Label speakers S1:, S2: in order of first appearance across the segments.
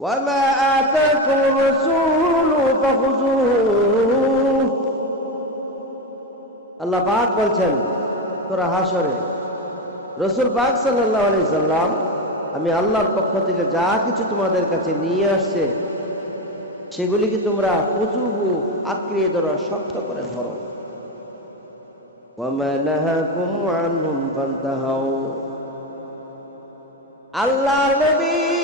S1: وما آتاكم الرسول فخذوه আল্লাহ পাক বলছেন তোরা হাসরে রসুল পাক সাল্লাহ আলি সাল্লাম আমি আল্লাহর পক্ষ থেকে যা কিছু তোমাদের কাছে নিয়ে আসছে সেগুলিকে তোমরা প্রচুহু আঁকড়িয়ে ধরো শক্ত করে ধরো وما نهاكم عنهم فانتهوا আল্লাহ নবী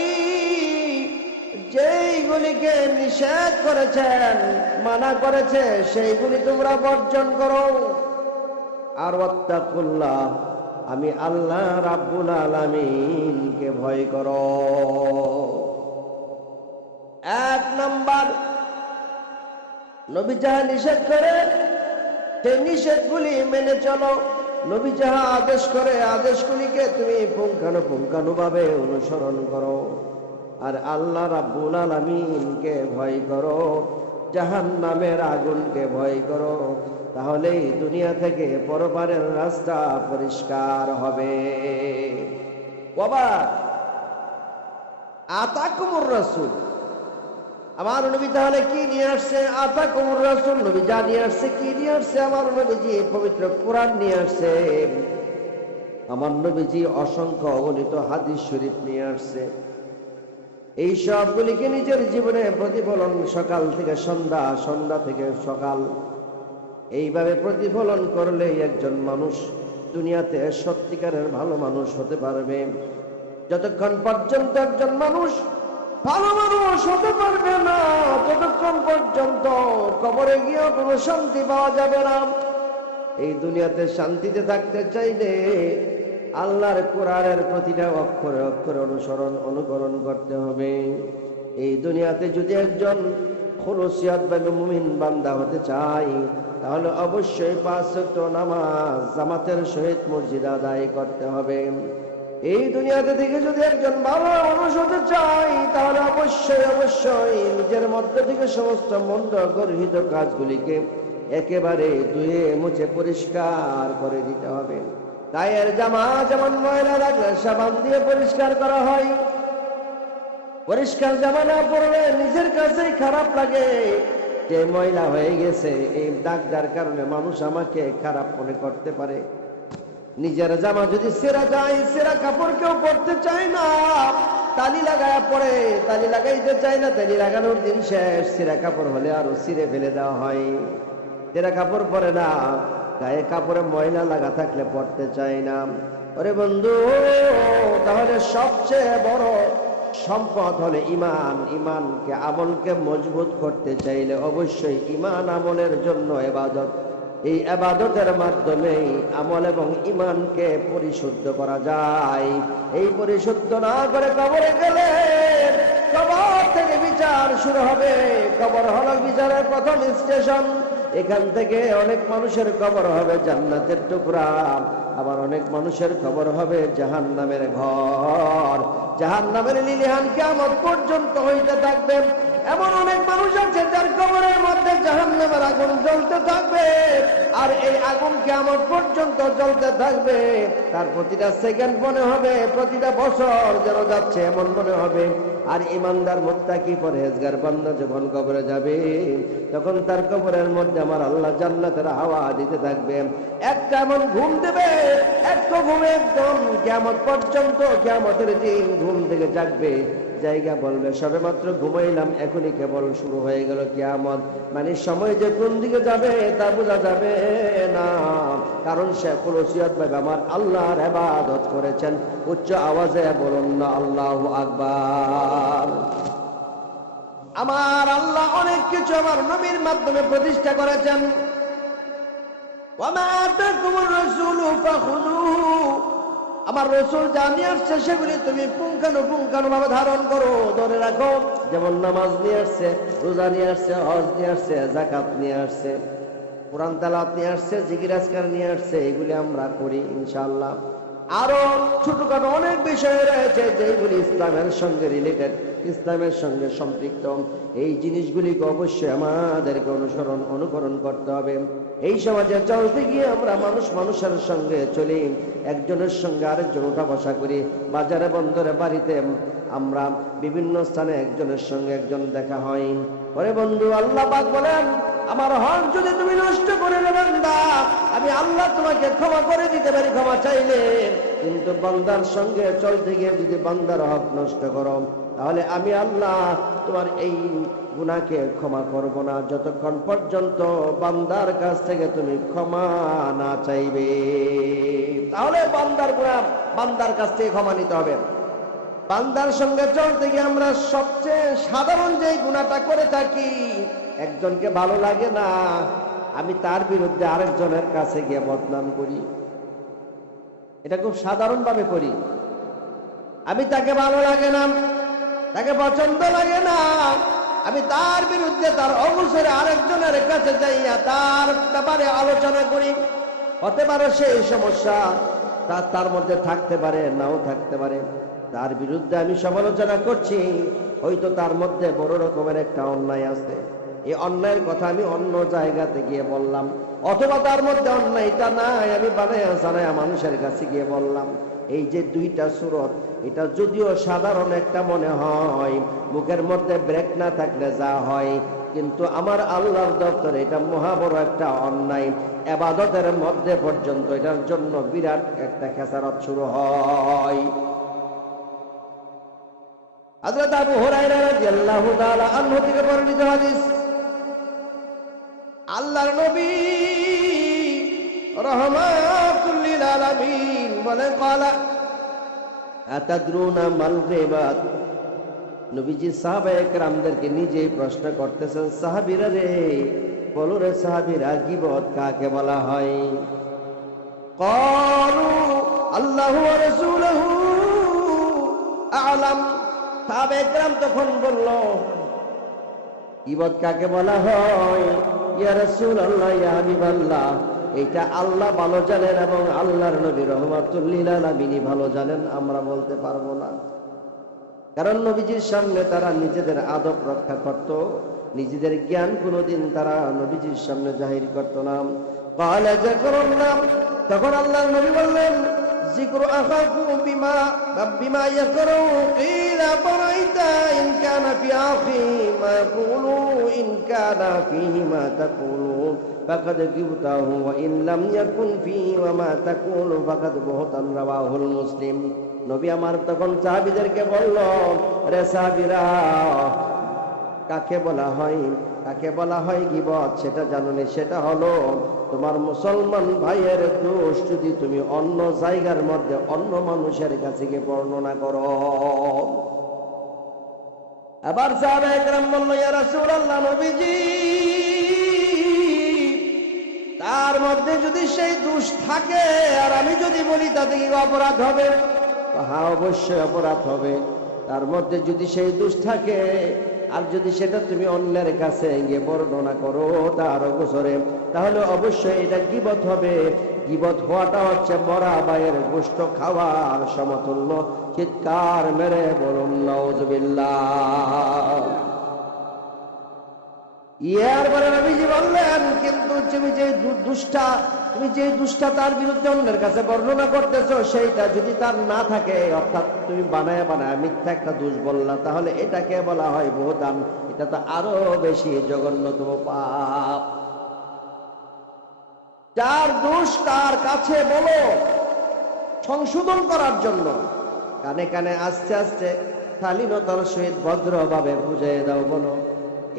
S1: যেইগুলিকে নিষেধ করেছেন, মানা করেছে, সেইগুলি তোমরা বর্জন করো। আর ওয়াত্তাকুল্লাহ, আমি আল্লাহ রাব্বুল আলামিনকে ভয় করো। এক নাম্বার, নবী যাহা নিষেধ করে, সেই নিষেধগুলি মেনে চলো। নবী যাহা আদেশ করে, আদেশগুলিকে তুমি পুঙ্খানু পুঙ্খানু অনুসরণ করো। আর আল্লাহ রাব্বুল আলামিনকে ভয় করো জাহান নামের আগুনকে ভয় করো, তাহলেই দুনিয়া থেকে পরপারের রাস্তা পরিষ্কার হবে। বাবা আতাকুমুর রাসূল। আমার নবী তাহলে কি নিয়ে আসছে? আতা কুমুর রাসুল, নবী যা নিয়ে আসছে, কি নিয়ে আসছে? আমার নবীজি পবিত্র কোরআন নিয়ে আসছে। আমার নবীজি অসংখ্য অগণিত হাদিস শরীফ নিয়ে আসছে। এই সবগুলিকে নিজের জীবনে প্রতিফলন সকাল থেকে সন্ধ্যা সন্ধ্যা থেকে সকাল। এইভাবে প্রতিফলন করলে একজন মানুষ দুনিয়াতে সত্যিকারের ভালো মানুষ হতে পারবে। যতক্ষণ পর্যন্ত একজন মানুষ ভালো মানুষ হতে পারবে না, ততক্ষণ পর্যন্ত কবরে গিয়েও কোনো শান্তি পাওয়া যাবে না। এই দুনিয়াতে শান্তিতে থাকতে চাইলে আল্লাহর কোরআনের প্রতিটা অক্ষরে অক্ষরে অনুসরণ, অনুকরণ করতে হবে। এই দুনিয়াতে যদি একজন খুলসিয়াত বা মুমিন বান্দা হতে চাই তাহলে অবশ্যই পাঁচ নামাজ জামাতের সহিত মসজিদ আদায় করতে হবে। এই দুনিয়াতে থেকে যদি একজন ভালো মানুষ হতে চাই তাহলে অবশ্যই অবশ্যই নিজের মধ্যে থেকে সমস্ত মন্দ গর্হিত কাজগুলিকে একেবারে ধুয়ে মুছে পরিষ্কার করে দিতে হবে। গায়ের জামা যেমন ময়লা লাগলে সাবান দিয়ে পরিষ্কার করা হয়। পরিষ্কার জামা না পরলে নিজের কাছেই খারাপ লাগে। যে ময়লা হয়ে গেছে, এই দাগ যার কারণে মানুষ আমাকে খারাপ মনে করতে পারে। নিজের জামা যদি সেরা যায়, সেরা কাপড় কেউ পরতে চায় না। তালি লাগায় পরে, তালি লাগাইতে চায় না, তালি লাগানোর দিন শেষ। সেরা কাপড় হলে আরও সিরে ফেলে দেওয়া হয়। সেরা কাপড় পরে না গায়ে কাপড়ে ময়লা লাগা থাকলে পড়তে চাই না। ওরে বন্ধু, তাহলে সবচেয়ে বড় সম্পদ হলে ইমান ইমানকে আমলকে মজবুত করতে চাইলে অবশ্যই ইমান আমলের জন্য এবাদত। এই আবাদতের মাধ্যমেই আমল এবং ইমানকে পরিশুদ্ধ করা যায়। এই পরিশুদ্ধ না করে কবরে গেলে কবর থেকে বিচার শুরু হবে। কবর হল বিচারের প্রথম স্টেশন। এখান থেকে অনেক মানুষের কবর হবে জান্নাতের টুকরা। আবার অনেক মানুষের খবর হবে জাহান নামের ঘর। জাহান নামের লিলিহান কেমন পর্যন্ত হইতে থাকবে। এমন অনেক মানুষ আছে যার কবরের মধ্যে জাহান নামের আগুন জ্বলতে থাকবে। আর এই আগুন কেমন পর্যন্ত জ্বলতে থাকবে। তার প্রতিটা সেকেন্ড মনে হবে, প্রতিটা বছর যেন যাচ্ছে এমন মনে হবে। আর ইমানদার মোত্তাকি পরেজগার বান্দা যখন কবরে যাবে, তখন তার কবরের মধ্যে আমার আল্লাহ জান্নাতের হাওয়া দিতে থাকবে। এক কেমন ঘুম দেবে একটা ঘুমে একদম কেমন পর্যন্ত কেমতের দিন ঘুম থেকে জাগবে। জায়গা বলবে। সবে মাত্র ঘুমাইলাম, এখনই কেবল শুরু হয়ে গেল কিয়ামত। মানে সময় যে কোন দিকে যাবে তা বোঝা যাবে না। কারণ সে কুলসিয়ত ভাবে আমার আল্লাহর হেবাদত করেছেন। উচ্চ আওয়াজে বলুন না, আল্লাহ আকবার। আমার আল্লাহ অনেক কিছু আমার নবীর মাধ্যমে প্রতিষ্ঠা করেছেন। ওয়ামা আতাকুমুর রাসূলু ফাখুযুহু। আমার রসুল যা নিয়ে আসছে সেগুলি তুমি পুঙ্খানু ভাবে ধারণ করো, ধরে রাখো। যেমন নামাজ নিয়ে আসছে, রোজা নিয়ে আসছে, হজ নিয়ে আসছে জাকাত নিয়ে আসছে, কোরআন তালাত নিয়ে আসছে জিগিরাজকার নিয়ে আসছে, এগুলি আমরা করি ইনশাআল্লাহ। আরও ছোটখাটো অনেক বিষয় রয়েছে যেগুলি ইসলামের সঙ্গে রিলেটেড ইসলামের সঙ্গে সম্পৃক্ত। এই জিনিসগুলিকে অবশ্যই আমাদেরকে অনুসরণ, অনুকরণ করতে হবে। এই সমাজে চলতে গিয়ে আমরা মানুষ মানুষের সঙ্গে চলি, একজনের সঙ্গে আরেকজন উঠা বসা করি। বাজারে, বন্দরে, বাড়িতে আমরা বিভিন্ন স্থানে একজনের সঙ্গে একজন দেখা হয়। ওরে বন্ধু, আল্লাহ পাক বলেন, আমার হক যদি তুমি নষ্ট করে নেবে বান্দা, আমি আল্লাহ তোমাকে ক্ষমা করে দিতে পারি, ক্ষমা চাইলে। কিন্তু বান্দার সঙ্গে চলতে গিয়ে যদি বান্দার হক নষ্ট করো তাহলে আমি আল্লাহ তোমার এই গুণাকে ক্ষমা করব না। যতক্ষণ পর্যন্ত বান্দার কাছ থেকে তুমি ক্ষমা না চাইবে। তাহলে বান্দার গুনাহ বান্দার কাছ থেকে ক্ষমা নিতে হবে। বান্দার সঙ্গে চলতে গিয়ে আমরা সবচেয়ে সাধারণ যে গুণাটা করে থাকি, একজনকে ভালো লাগে না, আমি তার বিরুদ্ধে আরেকজনের কাছে গিয়ে বদনাম করি। এটা খুব সাধারণভাবে করি। আমি তাকে ভালো লাগে না তাকে পছন্দ লাগে না। আমি তার বিরুদ্ধে তার অবসরে আরেকজনের কাছে যাইয়া তার ব্যাপারে আলোচনা করি। হতে পারে সেই সমস্যা, তা তার মধ্যে থাকতে পারে, নাও থাকতে পারে। তার বিরুদ্ধে আমি সমালোচনা করছি, হয়তো তার মধ্যে বড় রকমের একটা অন্যায় আছে। এই অন্যায়ের কথা আমি অন্য জায়গাতে গিয়ে বললাম, অথবা তার মধ্যে অন্যায়টা নাই, আমি বানায়া মানুষের কাছে গিয়ে বললাম। এই যে দুইটা সুরত, এটা যদিও সাধারণ একটা মনে হয়, মুখের মধ্যে ব্রেক না থাকলে যা হয়, কিন্তু আমার আল্লাহর দপ্তরে এটা মহাবড় একটা অন্যায়। এবাদতের মধ্যে পর্যন্ত এটার জন্য বিরাট একটা খেসারত শুরু হয়। আল্লাহর নবী রহমাতুল আলামিন বলে, কলা আতাদ্রুনা মাল নবীজি সাহাবা একরামদেরকে নিজেই প্রশ্ন করতেছেন, সাহাবিরা রে, বলো রে সাহাবিরা, গিবত কাকে বলা হয়? কলু আল্লাহ রসুলহু আলাম। সাহাবা একরাম তখন বলল, গিবত কাকে বলা হয়? ইয়া রসুল আল্লাহ ইয়া হাবিবাল্লাহ। এটা আল্লাহ ভালো জানেন এবং আল্লাহর নবী রহমাতুল্লিলা ভালো জানেন, আমরা বলতে পারব না। কারণ নবীজির সামনে তারা নিজেদের আদব রক্ষা করত, নিজেদের জ্ঞান কোনোদিন তারা নবীজির সামনে জাহির করত না। তখন আল্লাহ নবী বললেন জিক্র আখাকু বিমা বিমা ইয়াকরু قيل فرأيت إن كان في أخي ما يقول إن كان فيه ما تقول فقد جبته وإن لم يكن فيه وما تقول فقد بهتا رواه المسلم নবী আমার তখন সাহাবিদেরকে বলল রে সাহাবিরা কাকে বলা হয় কাকে বলা হয় গিবত সেটা জানো নি সেটা হলো তোমার মুসলমান ভাইয়ের দোষ যদি তুমি অন্য জায়গার মধ্যে অন্য মানুষের কাছে গিয়ে বর্ণনা করো। আবার সাহাবা একরাম বলল, ইয়া নবীজি, তার মধ্যে যদি সেই দোষ থাকে আর আমি যদি বলি তাতে কি অপরাধ হবে? হ্যাঁ অবশ্যই অপরাধ হবে। তার মধ্যে যদি সেই দোষ থাকে আর যদি সেটা তুমি অন্যের কাছে গিয়ে বর্ণনা করো তার অবসরে তাহলে অবশ্যই এটা গিবত হবে। গিবত হওয়াটা হচ্ছে মরা বায়ের গোষ্ঠ খাওয়ার সমতুল্য। চিৎকার মেরে বলুন নওজবিল্লাহ ইয়ার পরে নবীজি বললেন, কিন্তু তুমি যে দুষ্টা, তুমি যে দুষ্টা তার বিরুদ্ধে অন্যের কাছে বর্ণনা করতেছো, সেইটা যদি তার না থাকে, অর্থাৎ তুমি বানায় বানায় মিথ্যা একটা দোষ বললা, তাহলে এটাকে বলা হয় বহুদান এটা তো আরও বেশি জঘন্যতম পাপ। যার দোষ তার কাছে বলো, সংশোধন করার জন্য। কানে কানে আস্তে আস্তে শালীনতার সহিত ভদ্রভাবে বুঝিয়ে দাও বলো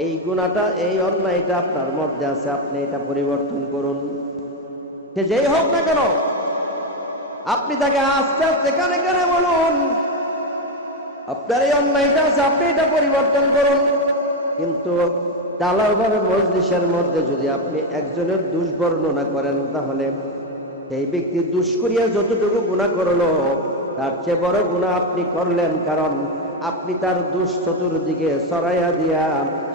S1: এই গুণাটা, এই অন্যায়টা আপনার মধ্যে আছে, আপনি এটা পরিবর্তন করুন। সে যেই হোক না কেন, আপনি তাকে আস্তে আস্তে কানে কানে বলুন, আপনার এই অন্যায়টা আছে, আপনি এটা পরিবর্তন করুন। কিন্তু ভাবে মজলিসের মধ্যে যদি আপনি একজনের দুষ বর্ণনা করেন, তাহলে সেই ব্যক্তি দুষ করিয়া যতটুকু গুণা করল, তার চেয়ে বড় গুণা আপনি করলেন কারণ আপনি তার দুষ চতুর্দিকে সরাইয়া দিয়া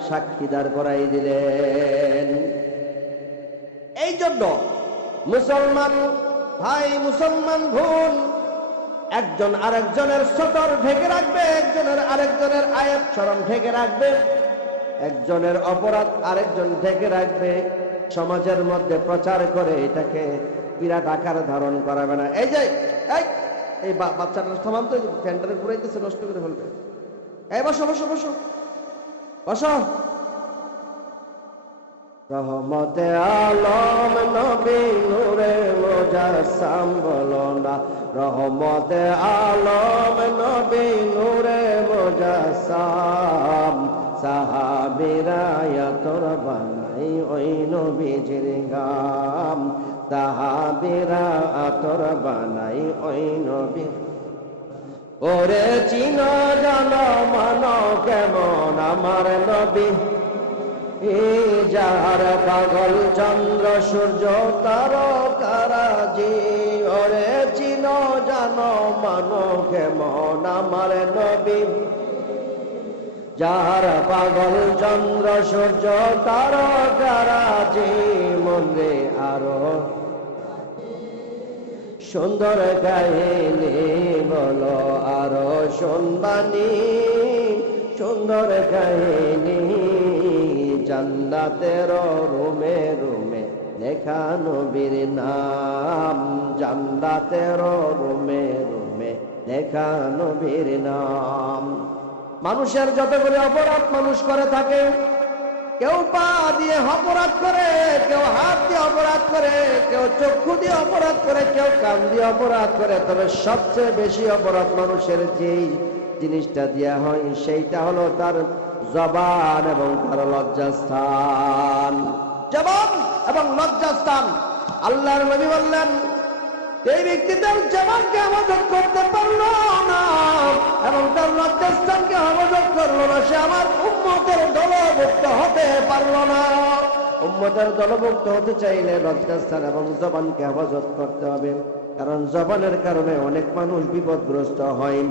S1: সাক্ষীদার করাই দিলেন। এই জন্য মুসলমান ভাই, মুসলমান বোন, একজন আরেকজনের সতর ঢেকে রাখবে, একজনের আরেকজনের আয়াত স্মরণ ঢেকে রাখবে, একজনের অপরাধ আরেকজন ঢেকে রাখবে। সমাজের মধ্যে প্রচার করে এটাকে বিরাট আকার ধারণ করাবে না। এই যে এই বাচ্চাটা থামান তো ফ্যানটারে ঘুরাইতেছে নষ্ট করে ফেলবে। এই, বসো বসো বসো। বসো। রহমতে আলম নবী নূরে মুজাসসাম বলো না রহমতে আলম নবী নূরে মুজাসসাম সাহাবিরা তোর বানাই ওই নবীজির গাম। সাহাবিরা তোর বানাই ওই নবী। ওরে চিন জান মান কেমন আমার নবী। যার পাগল চন্দ্র সূর্য তার কারাজি। ওরে চিন জান মান কেমন আমার নবী। যার পাগল চন্দ্র সূর্য তার কারাজি। মনে আরও সুন্দর কাহিনী বলো আরও শুনবানি সুন্দর কাহিনী জান্নাতের রুমে রুমে লেখা নবীর নাম। জান্নাতের রুমে রুমে লেখা নবীর নাম। মানুষের যতগুলি অপরাধ মানুষ করে থাকে কেউ পা দিয়ে অপরাধ করে, কেউ হাত দিয়ে অপরাধ করে, কেউ চক্ষু দিয়ে অপরাধ করে, কেউ কান দিয়ে অপরাধ করে। তবে সবচেয়ে বেশি অপরাধ মানুষের যেই জিনিসটা দেওয়া হয়, সেইটা হলো তার জবান এবং তার লজ্জাস্থান। জবান এবং লজ্জাস্থান। আল্লাহর নবী বললেন এই ব্যক্তিটাও জামানকে আমাদের করতে পারল না এবং তার রাজ্যস্থানকে আমাদের করল না, সে আমার উন্মতের দলভুক্ত হতে পারল না। উম্মতের দলভুক্ত হতে চাইলে লজ্জাস্থান এবং জবানকে হেফাজত করতে হবে, কারণ জবানের কারণে অনেক মানুষ বিপদগ্রস্ত হয়।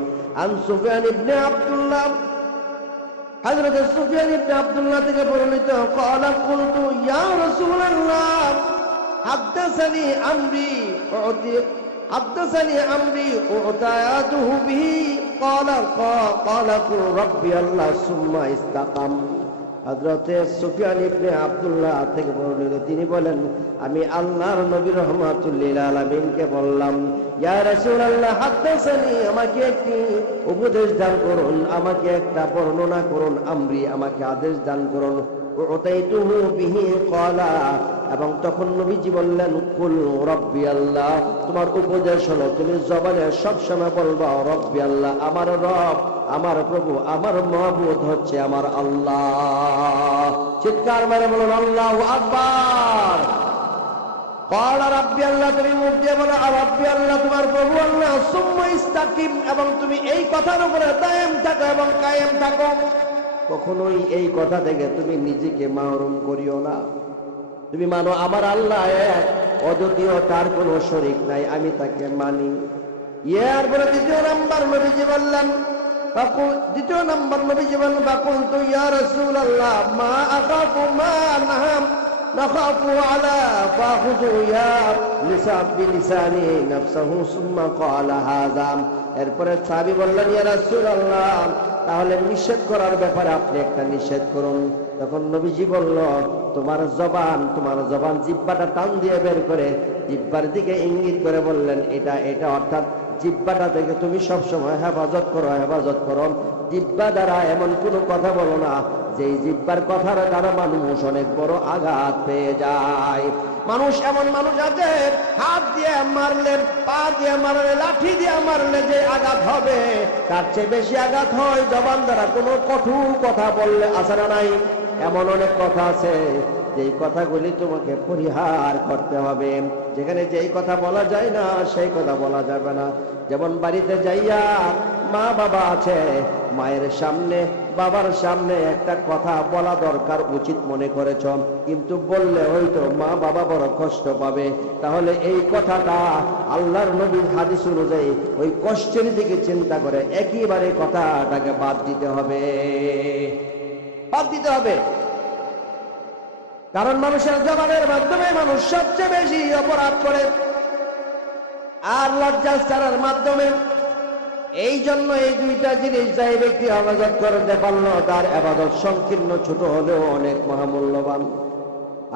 S1: আন সুফিয়ান ইবনে আব্দুল্লাহ, হযরত সুফিয়ান ইবনে আব্দুল্লাহ থেকে বর্ণিত ক্বালা কুলতু ইয়া হাদ্দাসানি আমরি হাদ্দাসানি আমরি উতায়াতুহু বিহি ক্বালা ক্বালা রাব্বি আল্লাহ সুম্মা সুফিয়ান ইবনে থেকে বর্ণিত। তিনি বলেন, আমি আল্লাহর নবী রহমাতুল্লিল আলমিনকে বললাম, ইয়া রাসূলুল্লাহ হাদাসানি আমাকে একটি উপদেশ দান করুন, আমাকে একটা বর্ণনা করুন, আমরি, আমাকে আদেশ দান করুন। এবং তখন নবীজি বললেন, কুল রব্বি আল্লাহ, তোমার উপদেশ হলো, তুমি জবানে সবসময় বলবা, রব্বি আল্লাহ, আমার রব, আমার প্রভু, আমার হচ্ছে আমার আল্লাহ। চিৎকার মানে বলুন, আল্লাহ আকবার। আল্লাহ, তুমি মুখ দিয়ে বলো আল্লাহ, তোমার প্রভু আল্লাহ এবং তুমি এই কথার উপরে দায়েম থাকো এবং কায়েম থাকো। কখনোই এই কথা থেকে তুমি নিজেকে মাহরুম করিও না তুমি মানো আমার আল্লাহ এক অদ্বিতীয় তার কোনো শরিক নাই আমি তাকে মানি ইয়ার পরে দ্বিতীয় নাম্বার নবীজি বললেন বাকুল দ্বিতীয় নাম্বার নবীজি বললেন বাকুল তো ইয়া রাসূল আল্লাহ মা আকাফু মা নাহাম نخاف على فاخذ يا لسان بلسانه نفسه ثم قال هذا এরপরে সাহাবী বললেন ইয়া রাসূলুল্লাহ তাহলে নিষেধ করার ব্যাপারে আপনি একটা নিষেধ করুন। তখন নবীজি বলল, তোমার জবান তোমার জবান জিব্বাটা টান দিয়ে বের করে। জিব্বার দিকে ইঙ্গিত করে বললেন, এটা এটা অর্থাৎ জিব্বাটা থেকে তুমি সবসময় হেফাজত করো হেফাজত করো। জিব্বা দ্বারা এমন কোনো কথা বলো না যে জিব্বার কথার দ্বারা মানুষ অনেক বড় আঘাত পেয়ে যায়। মানুষ এমন মানুষ আছে, হাত দিয়ে মারলে, পা দিয়ে মারলে, লাঠি দিয়ে মারলে যে আঘাত হবে, তার চেয়ে বেশি আঘাত হয় জবান দ্বারা। কোনো কঠোর কথা বললে আসে না নাই। এমন অনেক কথা আছে, যেই কথাগুলি তোমাকে পরিহার করতে হবে। যেখানে যেই কথা বলা যায় না, সেই কথা বলা যাবে না। যেমন বাড়িতে যাইয়া মা বাবা আছে, মায়ের সামনে বাবার সামনে একটা কথা বলা দরকার উচিত মনে করেছ। কিন্তু বললে হয়তো মা বাবা বড় কষ্ট পাবে। তাহলে এই কথাটা আল্লাহর নবীর হাদিস অনুযায়ী ওই কষ্টের দিকে চিন্তা করে একইবারে কথাটাকে বাদ দিতে হবে। বাদ দিতে হবে। কারণ মানুষের জবানের মাধ্যমে মানুষ সবচেয়ে বেশি অপরাধ করে। আর লজ্জাস্থানের মাধ্যমে এই জন্য এই দুইটা জিনিস যাই ব্যক্তি হেফাজত করতে পারল তার আবাদত সংকীর্ণ ছোট হলেও অনেক মহামূল্যবান।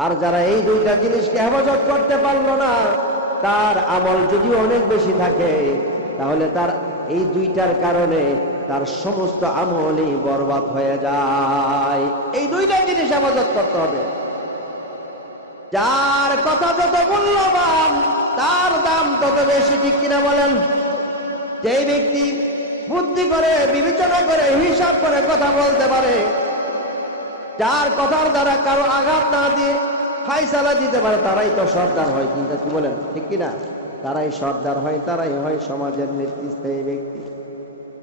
S1: আর যারা এই দুইটা জিনিসকে হেফাজত করতে পারল না, তার আমল যদি অনেক বেশি থাকে, তাহলে তার এই দুইটার কারণে তার সমস্ত আমলই বরবাদ হয়ে যায়। এই দুইটা জিনিস আমাদের করতে হবে। যার কথা যত মূল্যবান, তার দাম তত বেশি, ঠিক কিনা বলেন? যেই ব্যক্তি বুদ্ধি করে, বিবেচনা করে, হিসাব করে কথা বলতে পারে, যার কথার দ্বারা কারও আঘাত না দিয়ে ফাইসালা দিতে পারে, তারাই তো সর্দার হয়। কিন্তু কি বলেন? ঠিক কিনা তারাই সর্দার হয়, তারাই হয় সমাজের নেতৃস্থায়ী ব্যক্তি।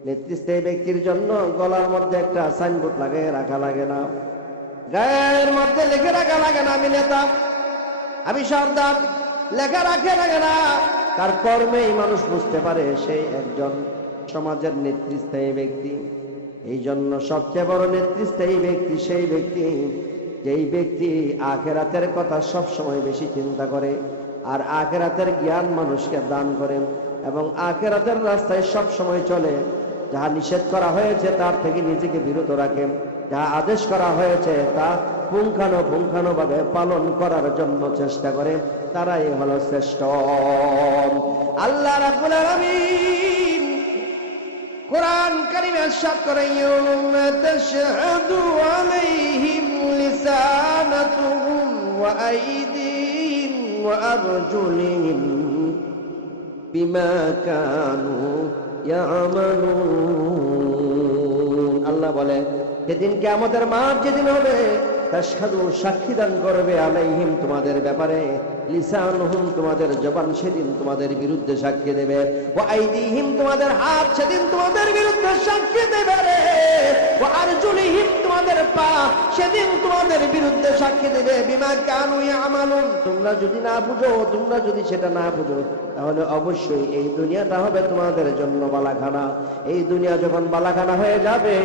S1: নেতৃস্থায়ী ব্যক্তির জন্য গলার মধ্যে একটা সাইনবোর্ড লাগে রাখা লাগে না। গায়ের মধ্যে লেখে রাখা লাগে না, আমি নেতা, আমি সর্দার। লেখা রাখে লাগে না। তার কর্মেই মানুষ বুঝতে পারে সেই একজন সমাজের নেতৃস্থায়ী ব্যক্তি। এই জন্য সবচেয়ে বড় নেতৃস্থায়ী ব্যক্তি সেই ব্যক্তি, যেই ব্যক্তি আখেরাতের কথা সব সময় বেশি চিন্তা করে আর আখেরাতের জ্ঞান মানুষকে দান করেন এবং আখেরাতের রাস্তায় সব সময় চলে। যাহা নিষেধ করা হয়েছে তার থেকে নিজেকে বিরত রাখেন যাহা আদেশ করা হয়েছে তা পুঙ্খানো পুঙ্খানোভাবে পালন করার জন্য চেষ্টা করে। তারাই হলো শ্রেষ্ঠ আল্লাহ রাব্বুল আলামিন কোরআন কারিমে ارشاد করে ইয়াউমা তাশহাদু আলাইহিম লিসানাতুহুম ওয়া আইদিহিম ওয়া আরজুলিহিম বিমা কানু ইয়ামালুন আল্লাহ বলে যেদিন কিয়ামতের মাঠ যেদিন হবে তাশহাদু সাক্ষী দান করবে আলাইহিম তোমাদের ব্যাপারে, লিসানুহুম তোমাদের জবান সেদিন তোমাদের বিরুদ্ধে সাক্ষী দেবে, ওয়া আইদিহিম তোমাদের হাত সেদিন তোমাদের বিরুদ্ধে সাক্ষী দেবে রে, ওয়া আরজুলিহিম তোমাদের পা সেদিন তোমাদের বিরুদ্ধে সাক্ষী দেবে, বিমা কানু তোমরা যদি না বুঝো, তোমরা যদি সেটা না বুঝো, তাহলে অবশ্যই এই দুনিয়াটা হবে তোমাদের জন্য বালাখানা। এই দুনিয়া যখন বালাখানা হয়ে যাবে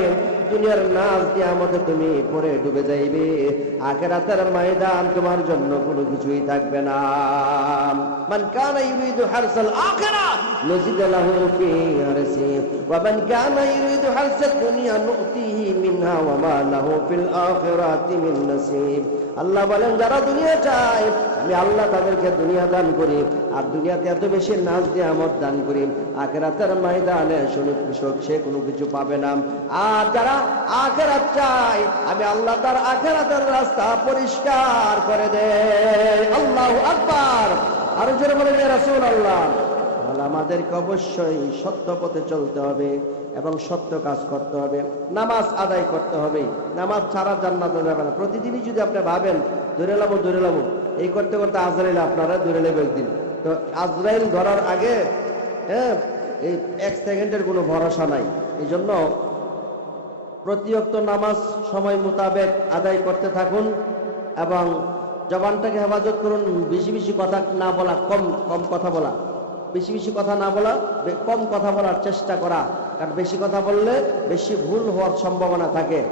S1: দুনিয়ার নাচ দিয়ে আমাদের তুমি পরে ডুবে যাইবে। আখেরাতের ময়দান তোমার জন্য কোনো কিছুই থাকবে না। মান কানা ইউরিদু হারসাল আখিরা নজিদ লাহু ফি হারসি ওয়া মান কানা ইউরিদু হারসাল দুনিয়া নুতিহি মিনহা ওয়া মা লাহু ফিল আখিরাতি মিন নসিব। আল্লাহ বলেন, যারা দুনিয়া চায়, আমি আল্লাহ তাদেরকে দুনিয়া দান করি। আর দুনিয়াতে এত বেশি নাচ দিয়ে আমদ দান করি। আখেরাতের ময়দানে শুনে কৃষক, সে কোনো কিছু পাবে না। আর যারা আখেরাত চায়, আমি আল্লাহ তার আখেরাতের রাস্তা পরিষ্কার করে দে আল্লাহ আকবার। আরও জোরে বলে রাসূল আল্লাহ তাহলে আমাদেরকে অবশ্যই সত্য পথে চলতে হবে এবং সত্য কাজ করতে হবে। নামাজ আদায় করতে হবে। নামাজ ছাড়া জান্নাতে যাবে না। প্রতিদিনই যদি আপনি ভাবেন দূরে লাবো দূরে লাবো এই করতে করতে আজরাইল আপনারা দূরে নেবে একদিন। তো আজরাইল ধরার আগে হ্যাঁ এই এক সেকেন্ডের কোনো ভরসা নাই। এই জন্য প্রতিয়ক্ত নামাজ সময় মোতাবেক আদায় করতে থাকুন এবং জবানটাকে হেফাজত করুন। বেশি বেশি কথা না বলা, কম কম কথা বলা। বেশি বেশি কথা না বলা কম কথা বলার চেষ্টা করা। কারণ বেশি কথা বললে বেশি ভুল হওয়ার সম্ভাবনা থাকে।